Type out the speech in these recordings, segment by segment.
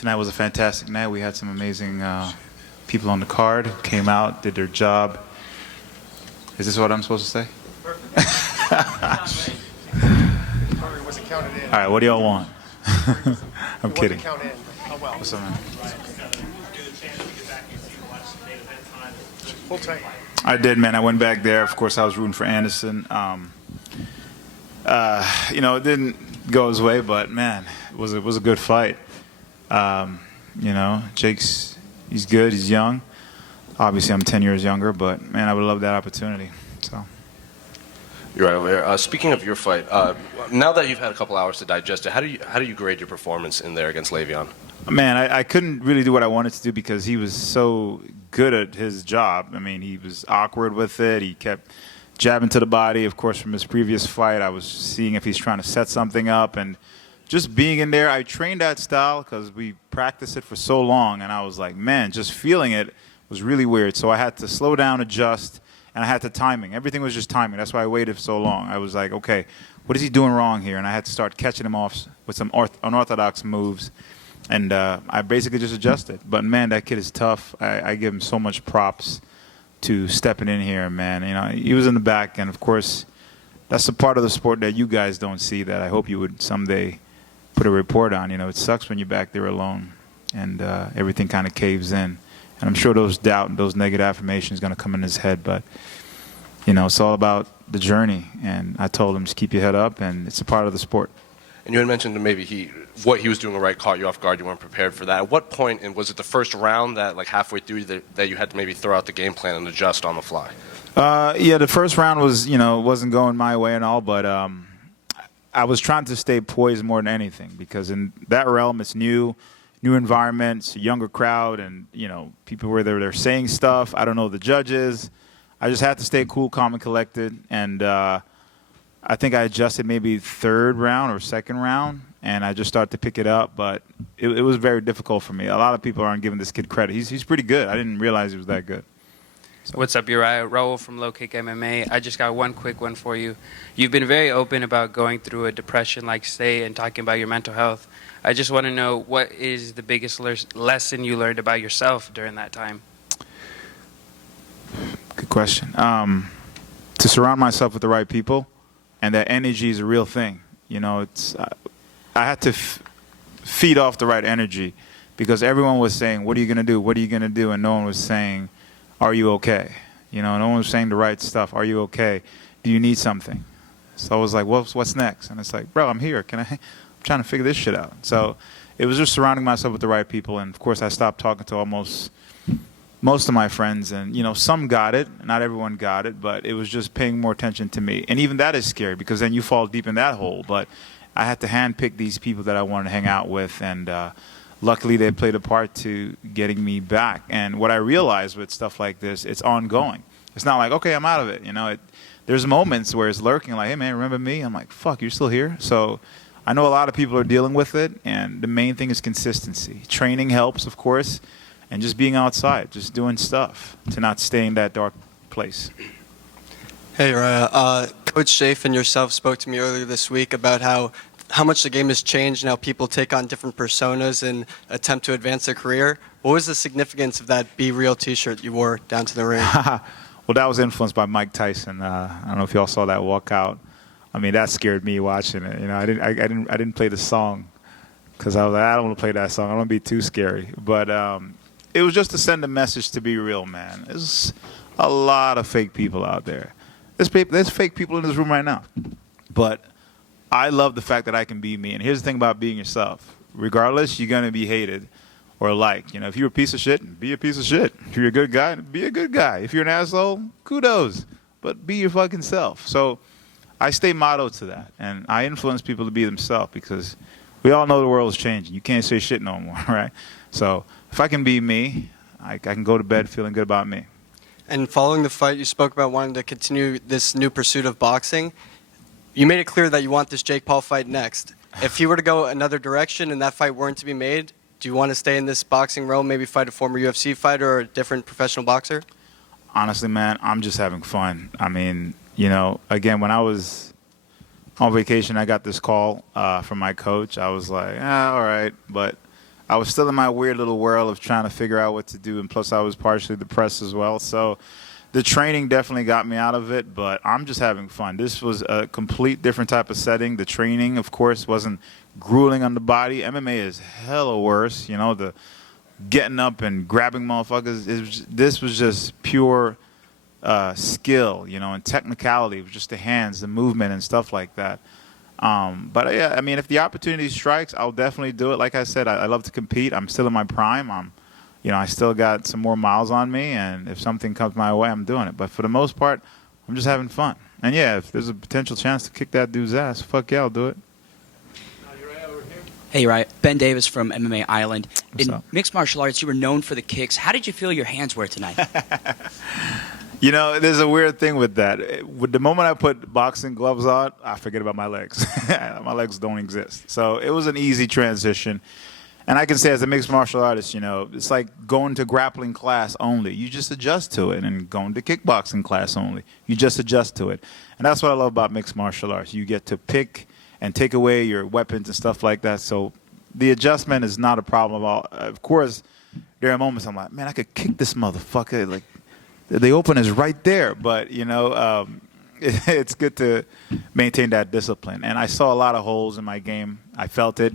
Tonight was a fantastic night. We had some amazing people on the card, came out, did their job. Is this what I'm supposed to say? Perfect. Wasn't counted in. All right, what do y'all want? I'm kidding. Count in. Oh, well. What's up, man? Hold tight. I did, man. I went back there. Of course, I was rooting for Anderson. It didn't go his way, but, man, it was a good fight. Jake's he's good. He's young. Obviously, I'm 10 years younger, but, man, I would love that opportunity. So. You're right over there. Speaking of your fight, now that you've had a couple hours to digest it, how do you grade your performance in there against Le'Veon? Man, I couldn't really do what I wanted to do because he was so good at his job. I mean, he was awkward with it. He kept jabbing to the body. Of course, from his previous fight, I was seeing if he's trying to set something up. And just being in there, I trained that style because we practiced it for so long. And I was like, man, just feeling it was really weird. So I had to slow down, adjust, and I had to timing. Everything was just timing. That's why I waited so long. I was like, okay, what is he doing wrong here? And I had to start catching him off with some unorthodox moves. And I basically just adjusted. But, man, that kid is tough. I give him so much props to stepping in here, man. He was in the back. And, of course, that's the part of the sport that you guys don't see that I hope you would someday put a report on. It sucks when you're back there alone and everything kind of caves in. And I'm sure those doubt and those negative affirmations are going to come in his head. But, it's all about the journey. And I told him, just keep your head up, and it's a part of the sport. And you had mentioned that maybe what he was doing right caught you off guard. You weren't prepared for that. At what point, and was it the first round that, like halfway through, that you had to maybe throw out the game plan and adjust on the fly? Yeah, the first round was, wasn't going my way and all, but I was trying to stay poised more than anything because in that realm, it's new environment, it's a younger crowd, and, people where they're saying stuff. I don't know the judges. I just had to stay cool, calm, and collected, and I think I adjusted maybe third round or second round, and I just started to pick it up. But it was very difficult for me. A lot of people aren't giving this kid credit. He's pretty good. I didn't realize he was that good. So. What's up, Uriah? Raul from Low Kick MMA. I just got one quick one for you. You've been very open about going through a depression-like state and talking about your mental health. I just want to know, what is the biggest lesson you learned about yourself during that time? Good question. To surround myself with the right people. And that energy is a real thing. I had to feed off the right energy because everyone was saying, what are you going to do? What are you going to do? And no one was saying, are you okay? No one was saying the right stuff. Are you okay? Do you need something? So I was like, well, what's next? And it's like, bro, I'm here. I'm trying to figure this shit out. So it was just surrounding myself with the right people. And, of course, I stopped talking to most of my friends, and some got it, not everyone got it, but it was just paying more attention to me. And even that is scary because then you fall deep in that hole. But I had to handpick these people that I wanted to hang out with, and luckily they played a part to getting me back. And what I realized with stuff like this, it's ongoing. It's not like, okay, I'm out of it. There's moments where it's lurking, like, hey man, remember me? I'm like, fuck, you're still here. So I know a lot of people are dealing with it, and the main thing is consistency. Training helps, of course. And just being outside, just doing stuff to not stay in that dark place. Hey, Uriah. Coach Shafe and yourself spoke to me earlier this week about how much the game has changed and how people take on different personas and attempt to advance their career. What was the significance of that Be Real T-shirt you wore down to the ring? Well, that was influenced by Mike Tyson. I don't know if y'all saw that walkout. I mean, that scared me watching it. I didn't play the song because I was like, I don't want to play that song. I don't want to be too scary. But it was just to send a message to be real, man. There's a lot of fake people out there. There's fake people in this room right now. But I love the fact that I can be me. And here's the thing about being yourself. Regardless, you're going to be hated or liked. If you're a piece of shit, be a piece of shit. If you're a good guy, be a good guy. If you're an asshole, kudos. But be your fucking self. So I stay mottoed to that. And I influence people to be themselves because we all know the world is changing. You can't say shit no more, right? So if I can be me, I can go to bed feeling good about me. And following the fight, you spoke about wanting to continue this new pursuit of boxing. You made it clear that you want this Jake Paul fight next. If he were to go another direction and that fight weren't to be made, do you want to stay in this boxing realm, maybe fight a former UFC fighter or a different professional boxer? Honestly, man, I'm just having fun. I mean, again, when I was on vacation, I got this call from my coach. I was like, all right, but I was still in my weird little world of trying to figure out what to do, and plus I was partially depressed as well. So the training definitely got me out of it, but I'm just having fun. This was a complete different type of setting. The training, of course, wasn't grueling on the body. MMA is hella worse. You know, the getting up and grabbing motherfuckers. This was just pure skill, you know, and technicality. It was just the hands, the movement, and stuff like that. But yeah, I mean, if the opportunity strikes, I'll definitely do it. Like I said, I love to compete. I'm still in my prime. I still got some more miles on me, and if something comes my way, I'm doing it. But for the most part, I'm just having fun. And yeah, if there's a potential chance to kick that dude's ass, fuck yeah, I'll do it. Hey, Uriah. Ben Davis from MMA Island. What's In up? mixed martial arts, you were known for the kicks. How did you feel your hands were tonight? You know, there's a weird thing with that. With the moment I put boxing gloves on, I forget about my legs. My legs don't exist. So it was an easy transition. And I can say as a mixed martial artist, you know, it's like going to grappling class only. You just adjust to it. And going to kickboxing class only. You just adjust to it. And that's what I love about mixed martial arts. You get to pick and take away your weapons and stuff like that. So the adjustment is not a problem at all. Of course, there are moments I'm like, man, I could kick this motherfucker. Like, the open is right there. But, you know, it's good to maintain that discipline. And I saw a lot of holes in my game. I felt it.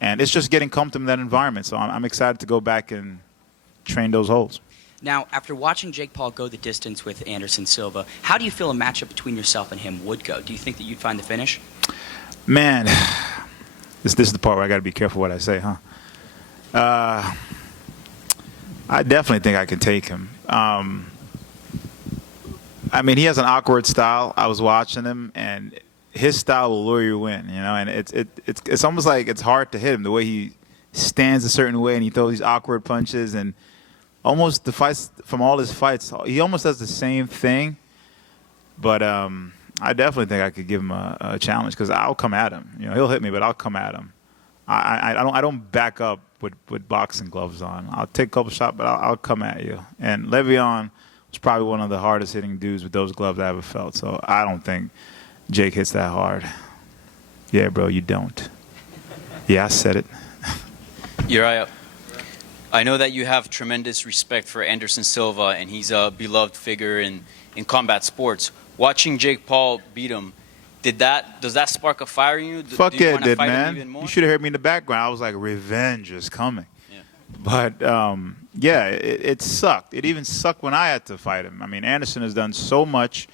And it's just getting comfortable in that environment. So I'm excited to go back and train those holes. Now, after watching Jake Paul go the distance with Anderson Silva, how do you feel a matchup between yourself and him would go? Do you think that you'd find the finish? Man, this is the part where I got to be careful what I say, huh? I definitely think I can take him. I mean, he has an awkward style. I was watching him, and his style will lure you in, you know. And it's almost like it's hard to hit him the way he stands a certain way and he throws these awkward punches, and almost the fights from all his fights, he almost does the same thing. But I definitely think I could give him a challenge because I'll come at him. You know, he'll hit me, but I'll come at him. I don't back up with boxing gloves on. I'll take a couple shots, but I'll come at you. And Le'Veon was probably one of the hardest hitting dudes with those gloves I ever felt. So I don't think Jake hits that hard. Yeah, bro, you don't. Yeah, I said it. Uriah, I know that you have tremendous respect for Anderson Silva, and he's a beloved figure in combat sports. Watching Jake Paul beat him, does that spark a fire in you? Fuck do you yeah, it wanna did, fight him man. even more? You should have heard me in the background. I was like, revenge is coming. Yeah. But, yeah, it sucked. It even sucked when I had to fight him. I mean, Anderson has done so much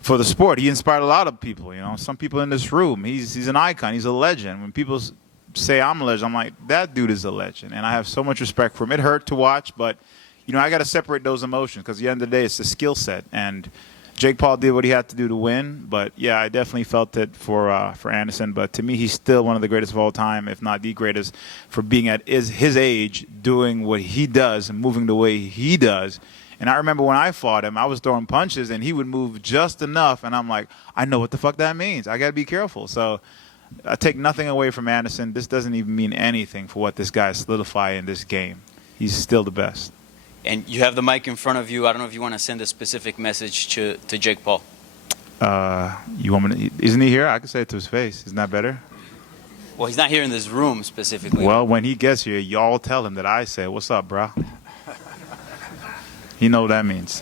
for the sport. He inspired a lot of people, you know. Some people in this room, he's an icon. He's a legend. When people say I'm a legend, I'm like, that dude is a legend. And I have so much respect for him. It hurt to watch, but, you know, I got to separate those emotions because at the end of the day, it's the skill set. And Jake Paul did what he had to do to win. But, yeah, I definitely felt it for Anderson. But to me, he's still one of the greatest of all time, if not the greatest, for being at his age, doing what he does and moving the way he does. And I remember when I fought him, I was throwing punches, and he would move just enough. And I'm like, I know what the fuck that means. I got to be careful. So I take nothing away from Anderson. This doesn't even mean anything for what this guy solidified in this game. He's still the best. And you have the mic in front of you. I don't know if you want to send a specific message to Jake Paul. You want me to, isn't he here? I can say it to his face. Isn't that better? Well, he's not here in this room specifically. Well, when he gets here, y'all tell him that I said, what's up, bro? You know what that means.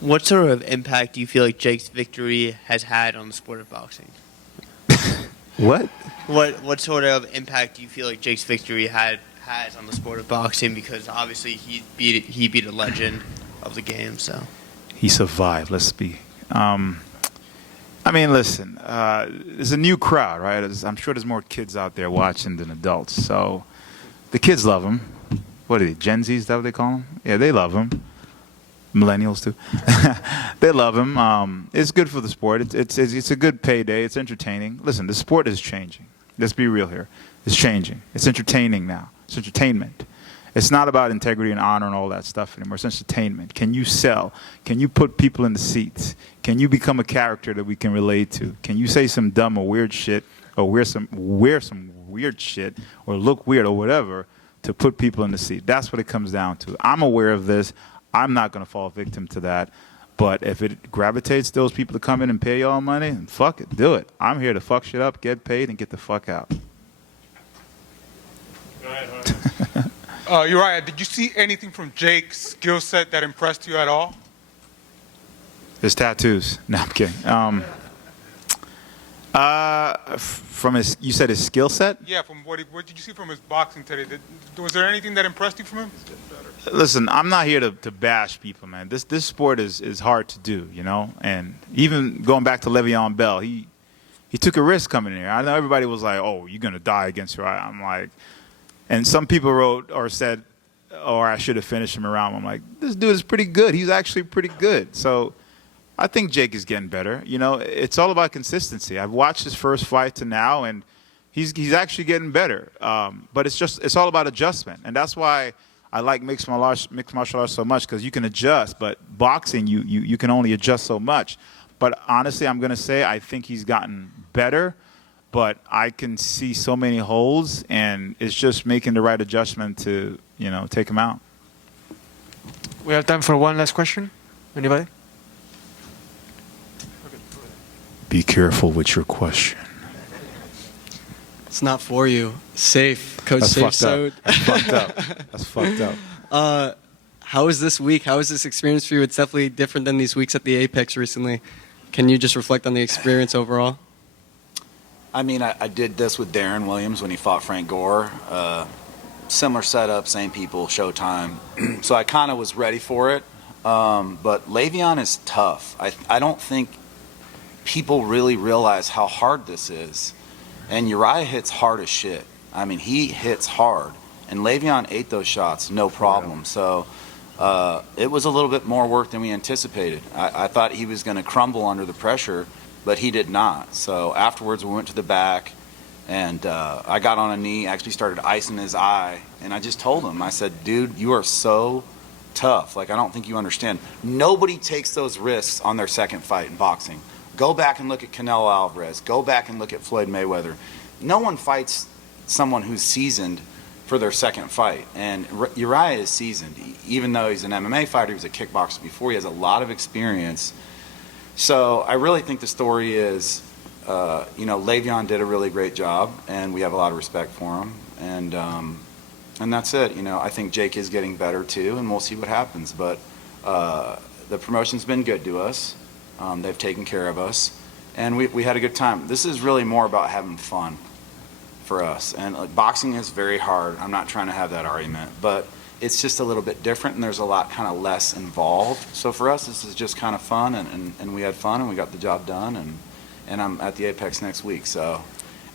What sort of impact do you feel like Jake's victory has had on the sport of boxing? What? What sort of impact do you feel like Jake's victory has on the sport of boxing? Because obviously he beat a legend of the game. So He survived. Let's be. I mean, listen. There's a new crowd, right? I'm sure there's more kids out there watching than adults. So the kids love him. What are they? Gen Z? Is that what they call them? Yeah, they love him. Millennials too. They love him. It's good for the sport. It's a good payday. It's entertaining. Listen, the sport is changing. Let's be real here. It's changing. It's entertaining now. It's entertainment. It's not about integrity and honor and all that stuff anymore. It's entertainment. Can you sell? Can you put people in the seats? Can you become a character that we can relate to? Can you say some dumb or weird shit, or wear some weird shit, or look weird or whatever to put people in the seat? That's what it comes down to. I'm aware of this. I'm not going to fall victim to that. But if it gravitates those people to come in and pay y'all money, then fuck it, do it. I'm here to fuck shit up, get paid, and get the fuck out. Uriah, did you see anything from Jake's skill set that impressed you at all? His tattoos. No, I'm kidding. From his, you said his skill set? Yeah, from what did you see from his boxing today? Was there anything that impressed you from him? Listen, I'm not here to bash people, man. This sport is hard to do, you know. And even going back to Le'Veon Bell, he took a risk coming in here. I know everybody was like, "Oh, you're gonna die against Uriah." I'm like, and some people wrote or said, "Or I should have finished him around." I'm like, this dude is pretty good. He's actually pretty good. So I think Jake is getting better. You know, it's all about consistency. I've watched his first fight to now, and he's actually getting better. But it's all about adjustment, and that's why I like mixed martial arts so much, because you can adjust. But boxing, you can only adjust so much. But honestly, I'm gonna say I think he's gotten better. But I can see so many holes, and it's just making the right adjustment to, you know, take him out. We have time for one last question. Anybody? Be careful with your question. It's not for you. Safe. Coach That's Safe. fucked up. That's fucked up. That's fucked up. How was this week? How was this experience for you? It's definitely different than these weeks at the Apex recently. Can you just reflect on the experience overall? I mean, I did this with Darren Williams when he fought Frank Gore. Similar setup, same people, Showtime. So I kind of was ready for it. But Le'Veon is tough. I don't think people really realize how hard this is. And Uriah hits hard as shit. I mean, he hits hard. And Le'Veon ate those shots, no problem. So it was a little bit more work than we anticipated. I thought he was going to crumble under the pressure, but he did not. So afterwards, we went to the back, and I got on a knee, actually started icing his eye, and I just told him, I said, dude, you are so tough. Like, I don't think you understand. Nobody takes those risks on their second fight in boxing. Go back and look at Canelo Alvarez. Go back and look at Floyd Mayweather. No one fights someone who's seasoned for their second fight. And Uriah is seasoned. Even though he's an MMA fighter, he was a kickboxer before, he has a lot of experience. So I really think the story is, Le'Veon did a really great job, and we have a lot of respect for him. And that's it. You know, I think Jake is getting better too, and we'll see what happens. But the promotion's been good to us. They've taken care of us, and we had a good time. This is really more about having fun for us. And boxing is very hard. I'm not trying to have that argument, but it's just a little bit different, and there's a lot kind of less involved. So for us, this is just kind of fun, and we had fun, and we got the job done, and I'm at the Apex next week. So,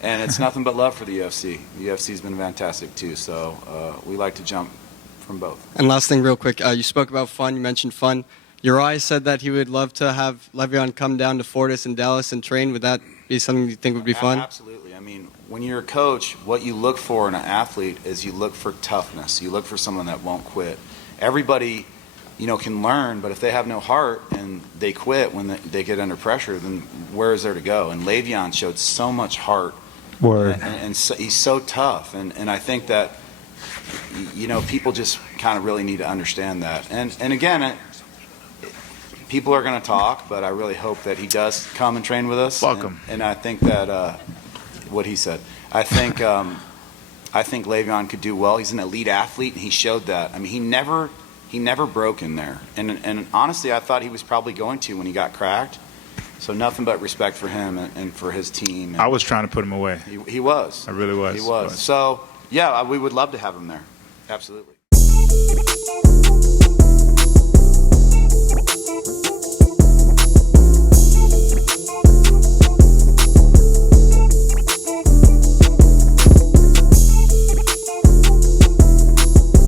and it's nothing but love for the UFC. The UFC's been fantastic too. So we like to jump from both. And last thing, real quick, you spoke about fun. You mentioned fun. Uriah said that he would love to have Le'Veon come down to Fortis and Dallas and train. Would that be something you think would be fun? Absolutely. I mean, when you're a coach, what you look for in an athlete is you look for toughness. You look for someone that won't quit. Everybody, can learn, but if they have no heart and they quit when they get under pressure, then where is there to go? And Le'Veon showed so much heart. Word. And so, he's so tough. And I think that, people just kind of really need to understand that. And again, people are going to talk, but I really hope that he does come and train with us. Welcome. And I think that what he said. I think Le'Veon could do well. He's an elite athlete, and he showed that. I mean, he never broke in there. And honestly, I thought he was probably going to when he got cracked. So nothing but respect for him and for his team. And I was trying to put him away. He was. I really was. He was. So yeah, we would love to have him there. Absolutely.